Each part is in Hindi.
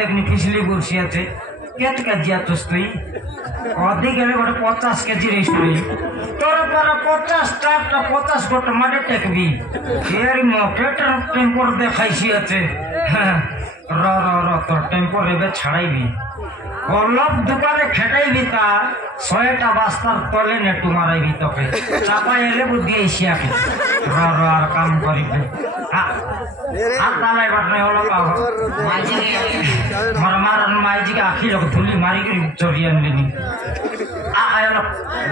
देखनी पिछली कुर्सी अच्छे केत केजी आतुस तुई अधिक है गोटे 50 केजी रेस्टुरी तोर पर 50 टाटा 50 गोट माडे टेकबी फेर मकेट टेम्पोर देखाइसी अच्छे र र र तो टेम्पोर एबे छाड़ाइबी অলপ দুপারে খেটাইবি তা 100টা বাস্তার তলে নেটু মারাইবি তোকে চাপা এলে বুদ্ধি এসিয়াকে র র আর কাম করিবি আর তালাই বাটনে হলো পাও মাইজি মার মারন মাইজি কে আখি লোক ধুলি মারি করে চড়ি আনলিনি আলো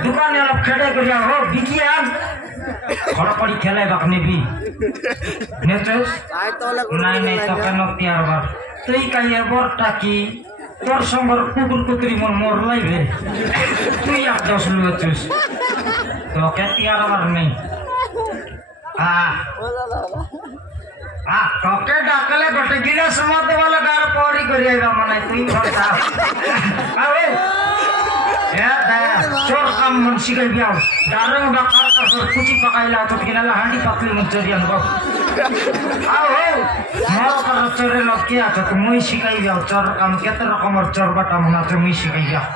দোকানে অলপ খেটাই করিয়া হো বিকিয়ান খড়পড়ি খেলাই বাক নেবি নেচস নাই নাই তো কেন তিয়ারবার তুই কাইয়া বরটা কি তোর সঙ্গর কুকুর কুকুরি মন মর লাইবে তুই আর দশ লুয়েছিস তোকে তিয়ার আবার নেই তোকে ডাকলে গোটে গিলাস মধ্যে বলে কার পরি করি আইবা মানে তুই ঘরটা চোর কাম মন শিখাই বিয়াও ডারং বা কার কার কুচি পাকাইলা তো কিনালা হাঁড়ি পাতলি মুচরি আনবো মোর চোরে লটকে আছে তো মুই শিখাই যাও চোর কাম কেতে রকমের চোর বাটা মনে আছে মুই শিখাই যাও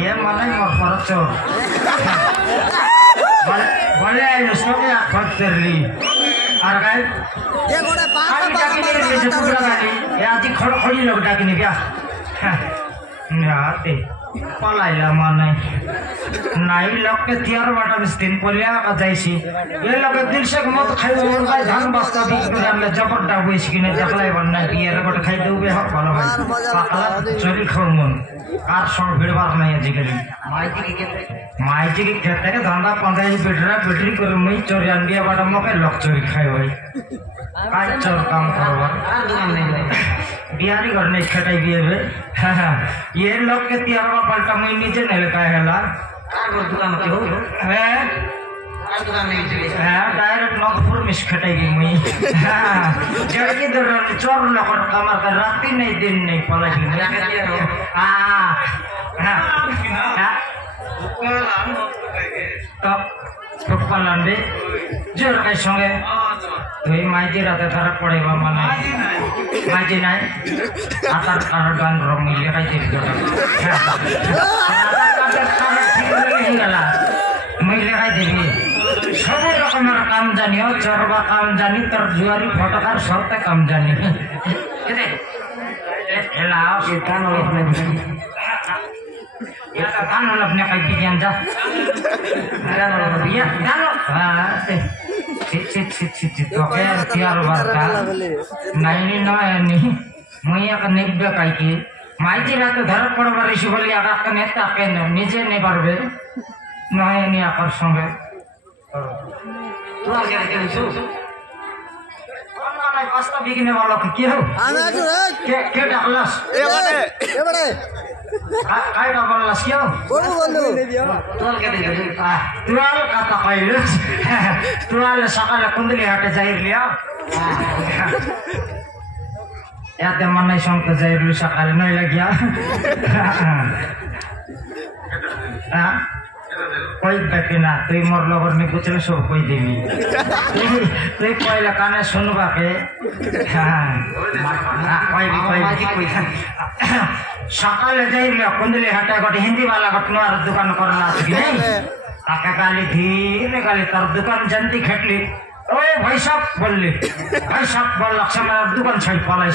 এ মানে মোর পর চোর বলে সবে আখ তেরলি আর গাই আজি খড়খড়ি লোক ডাকি নিবি पलाइला माने नाई लोग के तियार बाटा बिस्तिन पोलिया का जाइसी ये लोग दिल से मत खाई और भाई धान बस्ता भी करे हमने जबरदस्त हुई कि ने देखलाई बनना कि ये बट खाई देबे हो भलो भाई पाकला चोरी खाऊंगा कार सौ भिड़बार नहीं आजिकली माइजी की कहते हैं धंधा पंद्रह बैटरी कर मैं चोरी अंडिया बाटा मके लोग चोरी खाए भाई काय चोर काम करवा बिहारी घर नहीं खटाई भी है ये लोग के तियारवा पलटा मैं नीचे नहीं लगा है ला दुकान के हो है डायरेक्ट नौकपुर में खटाई मैं जड़ की दर चोर लोग कमर कर रात नहीं दिन नहीं पला तो पलांडे जोर के संगे तो ये माइजी राते थारा पड़े बाबा नहीं माइजी नहीं आतर कार गान रंगीले का चीज जोड़ा मिले का देवी सभी रकम काम जानी हो चरवा काम जानी तर जुआरी फटकार सबते काम जानी किधर लाओ सीता नो अपने ये तो कान वाला अपने कहीं भी जान जा ये डालो हाँ चित तो क्या तियार बारका नहीं नहीं मुझे का निब्बे कहीं की माइजी रात धर पड़ बारी शिवली आगा का नेता के नीचे नहीं पड़े नहीं आकर संगे तू आगे रखे तू पास्ता बिकने वालों को क्या हो क्या डालस ये बड़े काय का बल्लास क्या हो बोलो तुआल के दे तुआल का तो कायलस तुआल सकाल कुंडली हटे जाइर लिया याते मन नहीं संग तो जाइर लु सकाल नहीं लगिया कोई बैठे ना तुई मोर लोगर ने कुछ सब कोई देवी तुई पहले काने सुनबा के कोई सकाल जाइले कुंडली हटा गोटे हिंदी वाला घटना दुकान करना कि नहीं ताके गाली धीरे गाली तर दुकान जनती खेटली ओ भाई साहब बोलली भाई साहब बोल समय दुकान छोड़ पलाई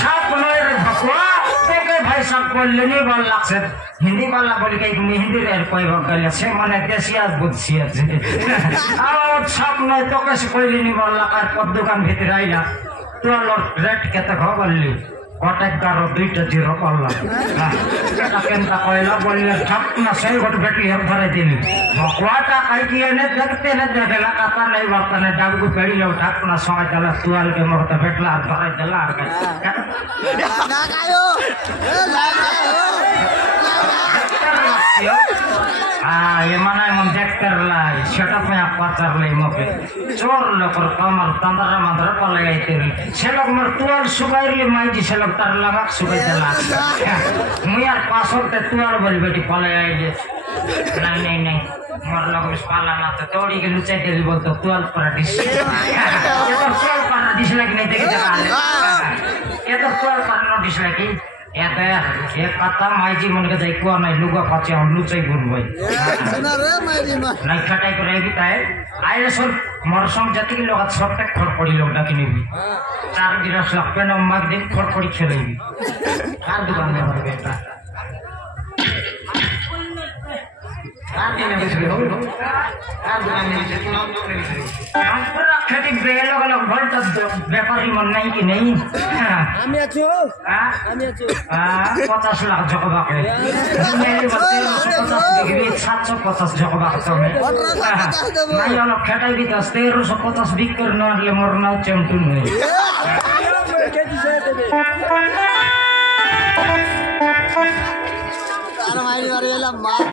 साहब नहीं रे भकुआ तो के भाई साहब बोलले नहीं बोल लागसे हिंदी वाला बोली के हिंदी रे कोई गले से मने देसिया बुझसिया आओ साहब नहीं तो कैसे कोई नहीं बोल लाकर पद दुकान भीतर आइला तो रेट केते हो बोलली कटेक गारो 2-0 पल्ला केनता कहला बोलले ठप ना सही गोट बेटी हम धरे दिली भकुआटा कहि कि ने देखते ने देखेला काता नहीं बर्तन डाबू को पेड़ी लो ठप ना समय चला तुआल के मोर तो बेटला धरे देला ना कायो ये मना मन देख कर लाई सेटअप में आप पचर ले मोके चोर लोग कमर तंदरा मंदरा पले गई तेरी से लोग मर तुआल सुगाई ले माइजी से लोग तर लगा सुगाई चला मुयार पासवर्ड ते तुआल बोली बेटी पले आई जे नहीं मर लोग इस पाला ना तो तोड़ी के लुचाई के बोलतो तुआल पार्टिस ये तो तुआल पार्टिस लगी नहीं देखे जगह ये तो तुआल पार्टिस डिसलाइक या तो एक कथा माइजी मन के जाई को नहीं लुगा पचे हम लुचाई गुन भाई सुना रे माइजी मा नहीं खटाई करे भी ताए आइले सर मरसम जाति के लोग सब तक खड़ पड़ी लोग डाकिनी भी 4 गिलास लगते न मग दिन खड़ पड़ी खेलेगी हर दुकान में भर बेटा खेती बेलो लोग भल तो व्यापारी मन नहीं कि नहीं আমি আছি 50 লাখ জকবা কে মেলি বলতে 750 জকবা তুমি নাই অলপ খেটাই দি 1350 বিক করে নলে মোর নাও চমটুন হই আর মাইরি মারি এলাম